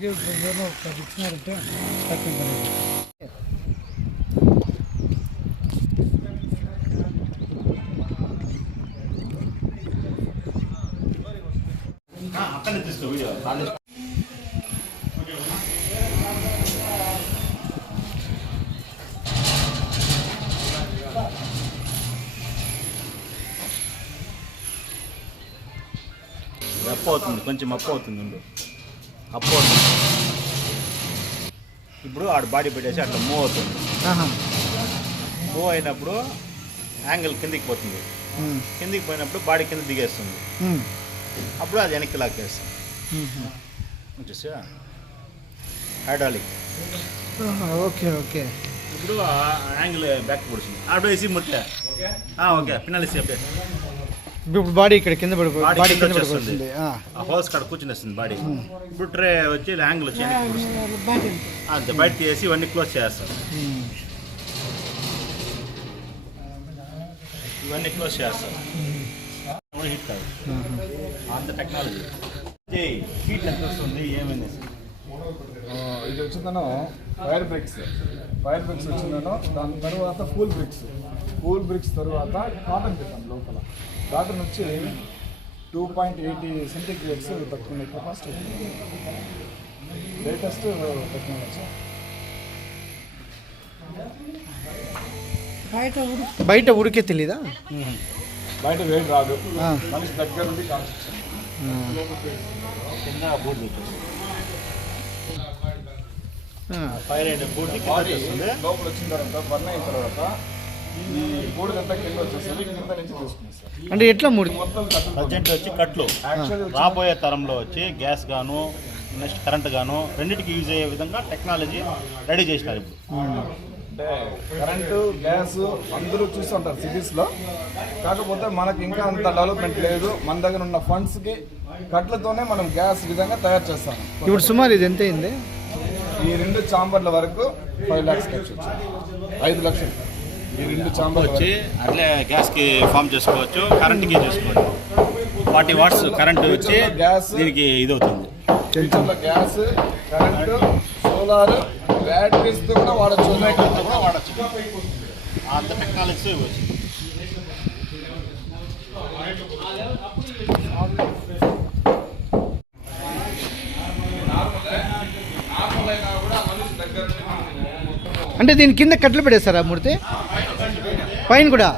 అప్పు అవుతుంది, కొంచెం అప్పు అవుతుంది, అప్పు అవుతుంది. ఇప్పుడు ఆడు బాడీ పెట్టేసి అట్లా మూవ్ అవుతుంది. మూవ్ అయినప్పుడు యాంగిల్ కిందికి పోతుంది, కిందికి పోయినప్పుడు బాడీ కింద దిగేస్తుంది, అప్పుడు అది వెనక్కి లాగేస్తుంది. వచ్చేసా హైడ్రాలిక్. Okay okay. ఇప్పుడు యాంగిల్ బ్యాక్ పడుతుంది, ఆడ వేసి ముట్టే ఓకే పిన్నలేసి అప్పుడే ఇప్పుడు బాడీ ఇక్కడ కింద పడిపోతుంది, హోల్స్ కాడ కూర్చుని వస్తుంది బాడీ. ఇప్పుడు ట్రే వచ్చి యాంగిల్ వచ్చి అంతే బయట తీసి ఇవన్నీ క్లోజ్ చేస్తారు, ఇవన్నీ క్లోజ్ చేస్తారు. హీట్ కాదు అంత టెక్నాలజీ. హీట్ ఎంత వస్తుంది ఏమైంది? ఇది వచ్చిందనో ఫైర్ బ్రిక్స్ వచ్చిందనో, దాని తర్వాత కూల్ బ్రిక్స్ తర్వాత కాటన్ పెట్టాం లోపల. కాటన్ వచ్చి 2.80 సెంటిగ్రేడ్స్ తక్కువ కెపాసిటీ, లేటెస్ట్ టెక్నాలజీ. బయట ఉడికే తెలీదా? బయట వేడి రాదు, మనిషి దగ్గర నుండి కాన్స్ట్రక్షన్. కింద బోర్డు ఫైర్ అయిన బోర్డు లోపల వచ్చిన తర్వాత బర్న్ అయిన తర్వాత ఈ బోర్డుదంతా కింద వచ్చేసరికి కింద నుంచి తీసుకున్నాం సార్. అంటే ఎట్లా మూడు మొత్తం ప్రజెంట్ వచ్చి కట్లు రాబోయే తరంలో వచ్చి గ్యాస్ గాను నెక్స్ట్ కరెంట్ గాను రెండింటికి యూజ్ అయ్యే విధంగా టెక్నాలజీ రెడీ చేసినారు. ఇప్పుడు అంటే కరెంటు గ్యాస్ అందరూ చూస్తుంటారు సిటీస్లో, కాకపోతే మనకి ఇంకా అంత డెవలప్మెంట్ లేదు. మన దగ్గర ఉన్న ఫండ్స్కి కట్లతోనే మనం గ్యాస్ విధంగా తయారు చేస్తాం. ఇప్పుడు సుమారు ఇది ఎంత అయింది? ఈ 2 చాంబర్ల వరకు 5 lakhs ఖర్చు వచ్చింది. 5 లక్షలు ఈ 2 చాంబర్లు వచ్చి అట్లే గ్యాస్కి ఫామ్ చేసుకోవచ్చు, కరెంట్కి చేసుకోవచ్చు. 40 watts కరెంట్ వచ్చి గ్యాస్ దీనికి ఇది అవుతుంది. గ్యాస్, కరెంటు, సోలార్, బ్యాటరీస్ కూడా వాడచ్చు, కూడా వాడచ్చు. అంత టెక్నాలజీ వచ్చింది. అంటే దీని కింద కట్టలు పెట్టేస్తారా మూర్తి? పైన కూడా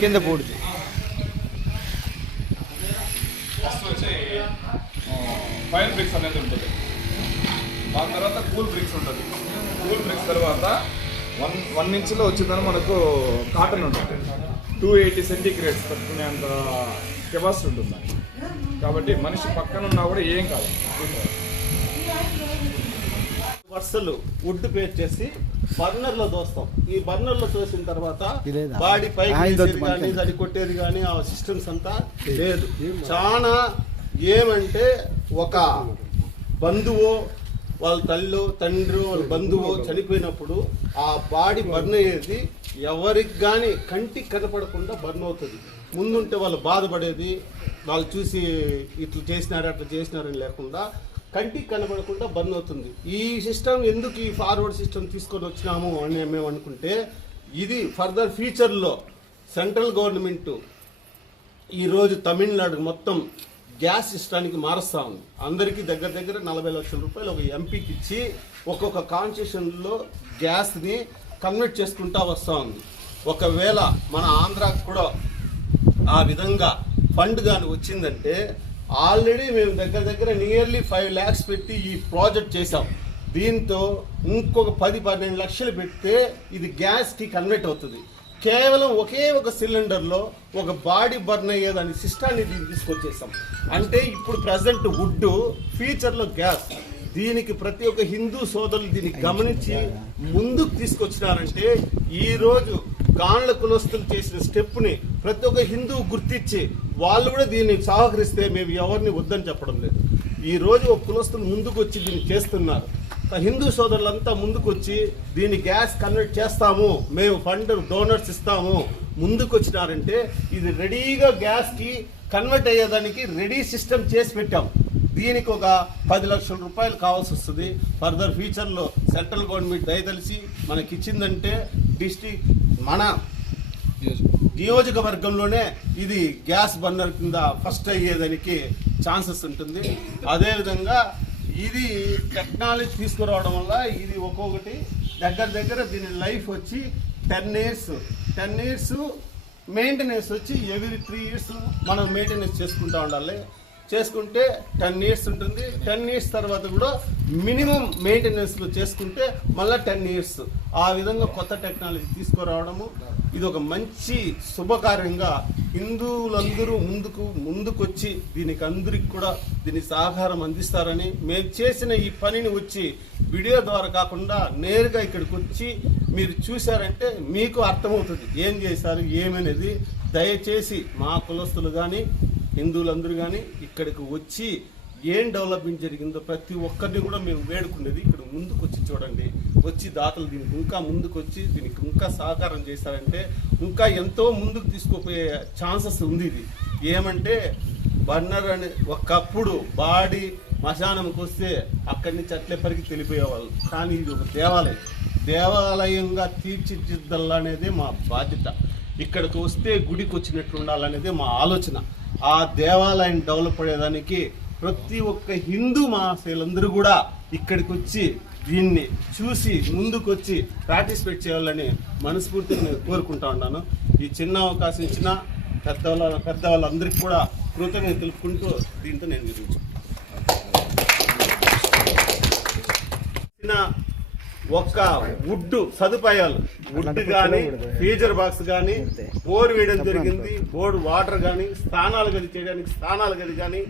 కింద పూడుతుంది. ఫైర్ బ్రిక్స్ అనేది ఉంటుంది, దాని తర్వాత కూల్ బ్రిక్స్ ఉంటుంది. కూల్ బ్రిక్స్ తర్వాత 1 ఇంచ్లో వచ్చిందని మనకు కాటన్ ఉంటుంది. 280 సెంటిగ్రేడ్స్ తట్టుకునేంత కెపాసిటీ ఉంటుంది, కాబట్టి మనిషి పక్కన ఉన్నా కూడా ఏం కాదు. వర్సలు వుడ్ పేస్ట్ చేసి బర్నర్లో దోస్తాం. ఈ బర్నర్లో తోసిన తర్వాత బాడీ పైకి కానీ అది కొట్టేది కానీ ఆ సిస్టమ్స్ అంతా లేదు. చాలా ఏమంటే ఒక బంధువు వాళ్ళ తల్లి తండ్రి వాళ్ళ బంధువు చనిపోయినప్పుడు ఆ బాడీ బర్న్ అయ్యేది ఎవరికి కానీ కంటికి కనపడకుండా బర్న్ అవుతుంది. ముందుంటే వాళ్ళు బాధపడేది, వాళ్ళు చూసి ఇట్లా చేసినారు అట్లా చేసినారని లేకుండా కంటికి కనబడకుండా బర్న్ అవుతుంది. ఈ సిస్టమ్ ఎందుకు ఈ ఫార్వర్డ్ సిస్టమ్ తీసుకొని వచ్చినాము అని మేము అనుకుంటే, ఇది ఫర్దర్ ఫ్యూచర్లో సెంట్రల్ గవర్నమెంట్ ఈరోజు తమిళనాడు మొత్తం గ్యాస్ సిస్టానికి మారుస్తూ ఉంది. అందరికీ దగ్గర 40 లక్షల రూపాయలు ఒక ఎంపీకి ఇచ్చి ఒక్కొక్క కాన్స్టిట్యూషన్లో గ్యాస్ని కన్వర్ట్ చేసుకుంటా వస్తూ ఉంది. ఒకవేళ మన ఆంధ్రాకి కూడా ఆ విధంగా ఫండ్ కానీ వచ్చిందంటే, ఆల్రెడీ మేము దగ్గర నియర్లీ 5 lakhs పెట్టి ఈ ప్రాజెక్ట్ చేసాం. దీంతో ఇంకొక 10-12 లక్షలు పెడితే ఇది గ్యాస్కి కన్వర్ట్ అవుతుంది. కేవలం ఒకే ఒక సిలిండర్లో ఒక బాడీ బర్న్ అయ్యేదాని సిస్టాన్ని దీన్ని తీసుకొచ్చేసాం. అంటే ఇప్పుడు ప్రజెంట్ వుడ్, ఫ్యూచర్లో గ్యాస్. దీనికి ప్రతి ఒక్క హిందూ సోదరులు దీన్ని గమనించి ముందుకు తీసుకొచ్చినారంటే, ఈరోజు గాండ్ల కులస్తులు చేసిన స్టెప్ని ప్రతి ఒక్క హిందూ గుర్తించి వాళ్ళు కూడా దీన్ని సహకరిస్తే మేము ఎవరిని వద్దని చెప్పడం లేదు. ఈరోజు ఒక కులస్తులు ముందుకు వచ్చి దీన్ని చేస్తున్నారు. హిందూ సోదరులంతా ముందుకొచ్చి దీన్ని గ్యాస్ కన్వర్ట్ చేస్తాము, మేము ఫండ్ డోనర్స్ ఇస్తాము ముందుకు వచ్చినారంటే ఇది రెడీగా గ్యాస్కి కన్వర్ట్ అయ్యేదానికి రెడీ సిస్టమ్ చేసి పెట్టాం. దీనికి ఒక 10 లక్షల రూపాయలు కావాల్సి వస్తుంది. ఫర్దర్ ఫ్యూచర్లో సెంట్రల్ గవర్నమెంట్ దయతలిసి మనకి ఇచ్చిందంటే మన నియోజకవర్గంలోనే ఇది గ్యాస్ బర్నర్ కింద ఫస్ట్ అయ్యేదానికి ఛాన్సెస్ ఉంటుంది. అదేవిధంగా ఇది టెక్నాలజీ తీసుకురావడం వల్ల ఇది ఒక్కొక్కటి దగ్గర దీని లైఫ్ వచ్చి 10 ఇయర్స్ మెయింటెనెన్స్ వచ్చి ఎవ్రీ 3 ఇయర్స్ మనం మెయింటెనెన్స్ చేసుకుంటూ ఉండాలి. చేసుకుంటే 10 ఇయర్స్ ఉంటుంది. 10 ఇయర్స్ తర్వాత కూడా మినిమం మెయింటెనెన్స్లో చేసుకుంటే మళ్ళీ 10 ఇయర్స్. ఆ విధంగా కొత్త టెక్నాలజీ తీసుకురావడము ఇది ఒక మంచి శుభకార్యంగా హిందువులందరూ ముందుకొచ్చి దీనికి అందరికి కూడా దీని సహకారం అందిస్తారని, మేము చేసిన ఈ పనిని వచ్చి వీడియో ద్వారా కాకుండా నేరుగా ఇక్కడికి వచ్చి మీరు చూశారంటే మీకు అర్థమవుతుంది ఏం చేశారు ఏమనేది. దయచేసి మా కులస్తులు కానీ హిందువులందరూ కానీ ఇక్కడికి వచ్చి ఏం డెవలప్మెంట్ జరిగిందో ప్రతి ఒక్కరిని కూడా మేము వేడుకునేది ఇక్కడ ముందుకు వచ్చి చూడండి. వచ్చి దాతలు దీనికి ఇంకా ముందుకు వచ్చి దీనికి ఇంకా సహకారం చేశారంటే ఇంకా ఎంతో ముందుకు తీసుకుపోయే ఛాన్సెస్ ఉంది. ఇది ఏమంటే బర్నర్ అనే ఒకప్పుడు బాడీ మశానంకి వస్తే అక్కడి నుంచి అట్లే పరిగి తెలిపోయేవాళ్ళు. కానీ ఇది ఒక దేవాలయంగా తీర్చిదిద్దాలనేదే మా బాధ్యత. ఇక్కడికి వస్తే గుడికి వచ్చినట్లు ఉండాలనేదే మా ఆలోచన. ఆ దేవాలయం డెవలప్ అయ్యేదానికి ప్రతి ఒక్క హిందూ మహాశయులందరూ కూడా ఇక్కడికి వచ్చి దీన్ని చూసి ముందుకొచ్చి పార్టిసిపేట్ చేయాలని మనస్ఫూర్తిగా నేను కోరుకుంటా ఉన్నాను. ఈ చిన్న అవకాశం ఇచ్చిన పెద్దవాళ్ళందరికీ కూడా కృతజ్ఞత తెలుపుకుంటూ దీంతో నేను వివరించాను. ఒక్క వుడ్ సదుపాయాలు వుడ్ కానీ ఫ్రీజర్ బాక్స్ కానీ బోర్ వేయడం జరిగింది. బోర్డు వాటర్ కానీ స్నానాలు గది చేయడానికి స్నానాల గది కానీ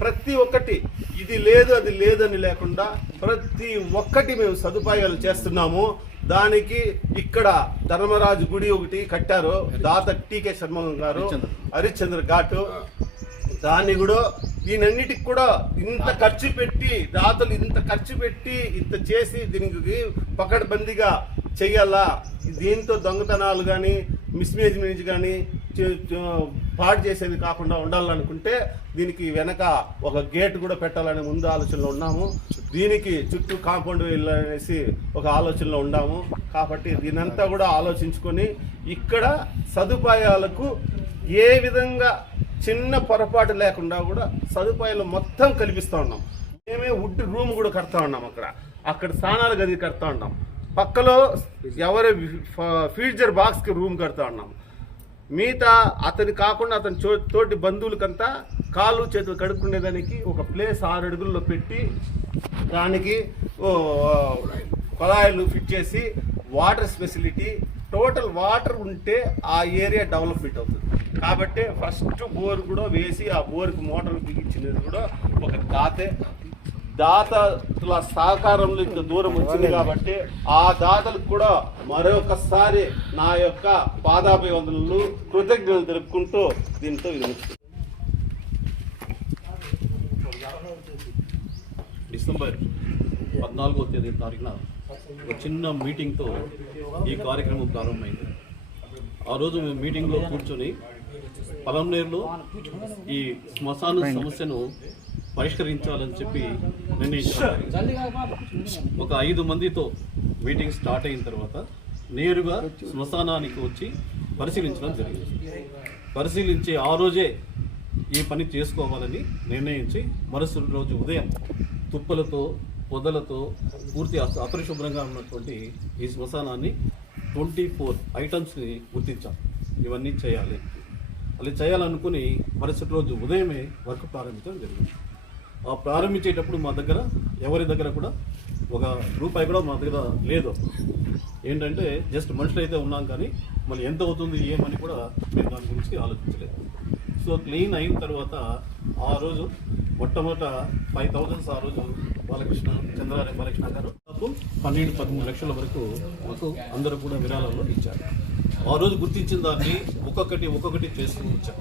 ప్రతి ఒక్కటి ఇది లేదు అది లేదని లేకుండా ప్రతి ఒక్కటి మేము సదుపాయాలు చేస్తున్నాము. దానికి ఇక్కడ ధర్మరాజు గుడి ఒకటి కట్టారు దాత టీకే శర్మ గారు, హరిశ్చంద్ర ఘాటు. దాన్ని కూడా దీనన్నిటికి కూడా ఇంత ఖర్చు పెట్టి దాతలు ఇంత ఖర్చు పెట్టి ఇంత చేసి దీనికి పకడ్బందీగా చెయ్యాలా. దీంతో దొంగతనాలు కానీ మిస్మేజ్మెంట్ కానీ పాడు చేసేది కాకుండా ఉండాలనుకుంటే దీనికి వెనక ఒక గేట్ కూడా పెట్టాలనే ముందు ఆలోచనలో ఉన్నాము. దీనికి చుట్టూ కాంపౌండ్ వెళ్ళనేసి ఒక ఆలోచనలో ఉన్నాము. కాబట్టి దీనంతా కూడా ఆలోచించుకొని ఇక్కడ సదుపాయాలకు ఏ విధంగా చిన్న పొరపాటు లేకుండా కూడా సదుపాయాలు మొత్తం కల్పిస్తూ ఉన్నాం. మేమే వుడ్ రూమ్ కూడా కడతా ఉన్నాం. అక్కడ స్నానాల గది కడతా ఉన్నాం. పక్కలో ఎవరి ఫ్రీజర్ బాక్స్కి రూమ్ కడతా ఉన్నాం. మిగతా అతని కాకుండా అతని తోటి బంధువులకంతా కాళ్ళు చేతులు కడుక్కునేదానికి ఒక ప్లేస్ 6 అడుగుల్లో పెట్టి దానికి కొలాయిలు ఫిట్ చేసి వాటర్ ఫెసిలిటీ టోటల్ వాటర్ ఉంటే ఆ ఏరియా డెవలప్మెంట్ అవుతుంది. కాబట్టి ఫస్ట్ బోర్ కూడా వేసి ఆ బోర్కి మోటార్ బిగించినది కూడా ఒక దాతల సహకారంలో ఇంత దూరం వచ్చింది. కాబట్టి ఆ దాతలకు కూడా మరొకసారి నా యొక్క పాదాభివందనలు కృతజ్ఞతలు తెలుపుకుంటూ దీంతో డిసెంబర్ 14వ తారీఖున ఒక చిన్న మీటింగ్తో ఈ కార్యక్రమం ప్రారంభమైంది. ఆ రోజు మేము మీటింగ్లో కూర్చొని పలంనేరులో ఈ శ్మశాన సమస్యను పరిష్కరించాలని చెప్పి నిర్ణయించారు. ఒక 5 మందితో మీటింగ్ స్టార్ట్ అయిన తర్వాత నేరుగా శ్మశానానికి వచ్చి పరిశీలించడం జరిగింది. పరిశీలించి ఆ రోజే ఈ పని చేసుకోవాలని నిర్ణయించి మరుసటి రోజు ఉదయం తుప్పలతో పొదలతో పూర్తి అపరిశుభ్రంగా ఉన్నటువంటి ఈ శ్మశానాన్ని 24 ఐటమ్స్ని గుర్తించాం. ఇవన్నీ చేయాలి. అలా చేయాలనుకుని మరుసటి రోజు ఉదయమే వర్క్ ప్రారంభించడం జరిగింది. ఆ ప్రారంభించేటప్పుడు మా దగ్గర ఎవరి దగ్గర కూడా ₹1 కూడా మా దగ్గర లేదు. ఏంటంటే జస్ట్ మనుషులు అయితే ఉన్నాం కానీ మళ్ళీ ఎంత అవుతుంది ఏమని కూడా మేము దాని గురించి ఆలోచించలేదు. సో క్లీన్ అయిన తర్వాత ఆ రోజు మొట్టమొదట 5,000 ఆ రోజు చంద్రారెడ్డి బాలకృష్ణ గారు 12-13 లక్షల వరకు మాకు అందరూ కూడా విరాళాల్లో ఇచ్చారు. ఆ రోజు గుర్తించిన దాన్ని ఒక్కొక్కటి చేస్తూ వచ్చాం.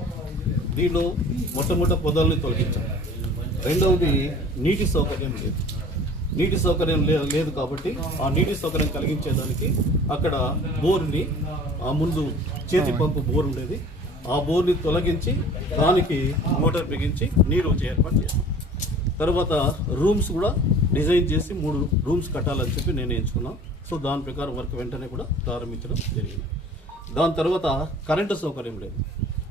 దీనిలో మొట్టమొదటి పొదల్ని తొలగించాం. రెండవది నీటి సౌకర్యం లేదు. నీటి సౌకర్యం లేదు కాబట్టి ఆ నీటి సౌకర్యం కలిగించేదానికి అక్కడ బోర్ని ముందు చేతి పంపు బోర్ ఉండేది, ఆ బోర్ని తొలగించి దానికి మోటార్ బిగించి నీరు వచ్చే ఏర్పాటు చేస్తాం. తర్వాత రూమ్స్ కూడా డిజైన్ చేసి 3 రూమ్స్ కట్టాలని చెప్పి నేను ఎంచుకున్నాను. సో దాని ప్రకారం వర్క్ వెంటనే కూడా ప్రారంభించడం జరిగింది. దాని తర్వాత కరెంటు సౌకర్యం లేదు.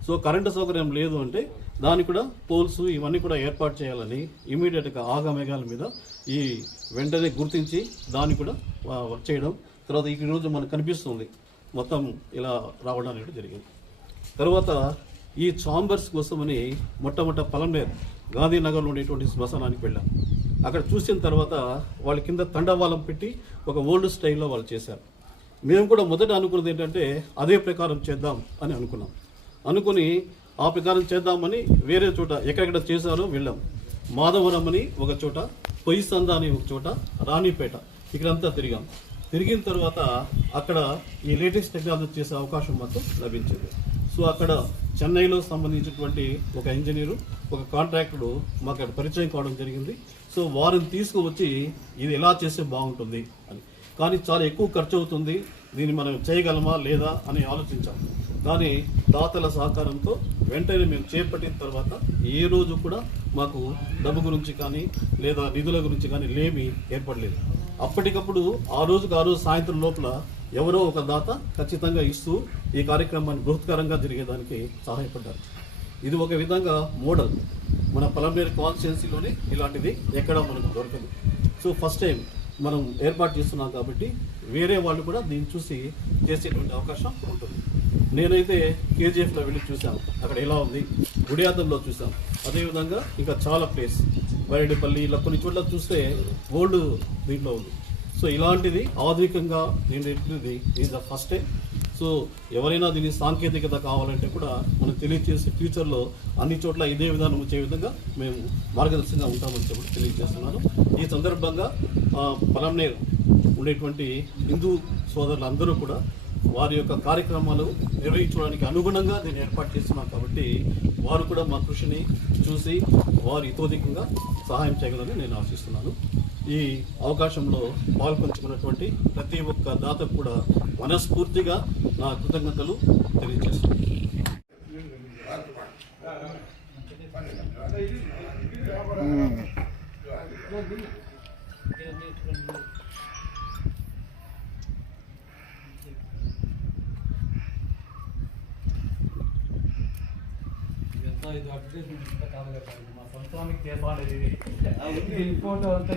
సో కరెంటు సౌకర్యం లేదు అంటే దానికి కూడా పోల్స్ ఇవన్నీ కూడా ఏర్పాటు చేయాలని ఇమీడియట్గా ఆగమేఘాల మీద ఈ వెంటనే గుర్తించి దాన్ని కూడా వర్క్ చేయడం. తర్వాత ఈరోజు మనకు కనిపిస్తుంది మొత్తం ఇలా రావడం అనేది జరిగింది. తర్వాత ఈ ఛాంబర్స్ కోసమని మొట్టమొదట పలంనేర్ గాంధీనగర్లో ఉండేటువంటి శ్మశానానికి వెళ్ళాం. అక్కడ చూసిన తర్వాత వాళ్ళ కింద తండవాలం పెట్టి ఒక ఓల్డ్ స్టైల్లో వాళ్ళు చేశారు. మేము కూడా మొదట అనుకున్నది ఏంటంటే అదే ప్రకారం చేద్దాం అని అనుకున్నాం. అనుకుని ఆ ప్రకారం చేద్దామని వేరే చోట ఎక్కడెక్కడ చేశారో వెళ్ళాం. మాధవరం అని ఒక చోట, పొయ్యిసంద అని ఒక చోట, రాణిపేట, ఇక్కడంతా తిరిగాం. తిరిగిన తర్వాత అక్కడ ఈ లేటెస్ట్ టెక్నాలజీ చేసే అవకాశం మాకు లభించింది. సో అక్కడ చెన్నైలో సంబంధించినటువంటి ఒక ఇంజనీరు, ఒక కాంట్రాక్టరు మాకు అక్కడ పరిచయం కావడం జరిగింది. సో వారిని తీసుకువచ్చి ఇది ఎలా చేస్తే బాగుంటుంది అని, కానీ చాలా ఎక్కువ ఖర్చు అవుతుంది, దీన్ని మనం చేయగలమా లేదా అని ఆలోచించాం. కానీ దాతల సహకారంతో వెంటనే మేము చేపట్టిన తర్వాత ఏ రోజు కూడా మాకు డబ్బు గురించి కానీ లేదా నిధుల గురించి కానీ లేమి ఏర్పడలేదు. అప్పటికప్పుడు ఆ రోజు సాయంత్రం లోపల ఎవరో ఒక దాత ఖచ్చితంగా ఇస్తూ ఈ కార్యక్రమాన్ని బృహత్కరంగా జరిగేదానికి సహాయపడ్డారు. ఇది ఒక విధంగా మోడల్. మన పలంనేరు కాన్స్టిట్యున్సీలోనే ఇలాంటిది ఎక్కడా మనకు దొరకదు. సో ఫస్ట్ టైం మనం ఏర్పాటు చేస్తున్నాం కాబట్టి వేరే వాళ్ళు కూడా దీన్ని చూసి చేసేటువంటి అవకాశం ఉంటుంది. నేనైతే కేజీఎఫ్లో వెళ్ళి చూసాం, అక్కడ ఎలా ఉంది, గుడియాతంలో చూసాం. అదేవిధంగా ఇంకా చాలా ప్లేస్ బైరెడ్డిపల్లి ఇలా కొన్ని చోట్ల చూస్తే ఓల్డ్ దీంట్లో ఉంది. సో ఇలాంటిది ఆధునికంగా నేను చెప్పినది is the first time. So ఎవరైనా దీని సాంకేతికత కావాలంటే కూడా మనం తెలియజేసి ఫ్యూచర్లో అన్ని చోట్ల ఇదే విధానం వచ్చే విధంగా మేము మార్గదర్శకంగా ఉంటామని చెప్పి తెలియజేస్తున్నాను. ఈ సందర్భంగా పలంనేరు ఉండేటువంటి హిందూ సోదరులందరూ కూడా వారి యొక్క కార్యక్రమాలు నిర్వహించడానికి అనుగుణంగా దీన్ని ఏర్పాటు చేస్తున్నాం కాబట్టి వారు కూడా మా కృషిని చూసి వారు ఇతోధికంగా సహాయం చేయగలని నేను ఆశిస్తున్నాను. ఈ అవకాశంలో పాల్పంచుకున్నటువంటి ప్రతి ఒక్క దాతకు కూడా మనస్ఫూర్తిగా నా కృతజ్ఞతలు తెలియజేస్తున్నాను. ఇది అడ్వర్టైజ్మెంట్ ఇంకా కాదు కదా, మా సొంతానికి చేసాలి. ఫోటో అంతా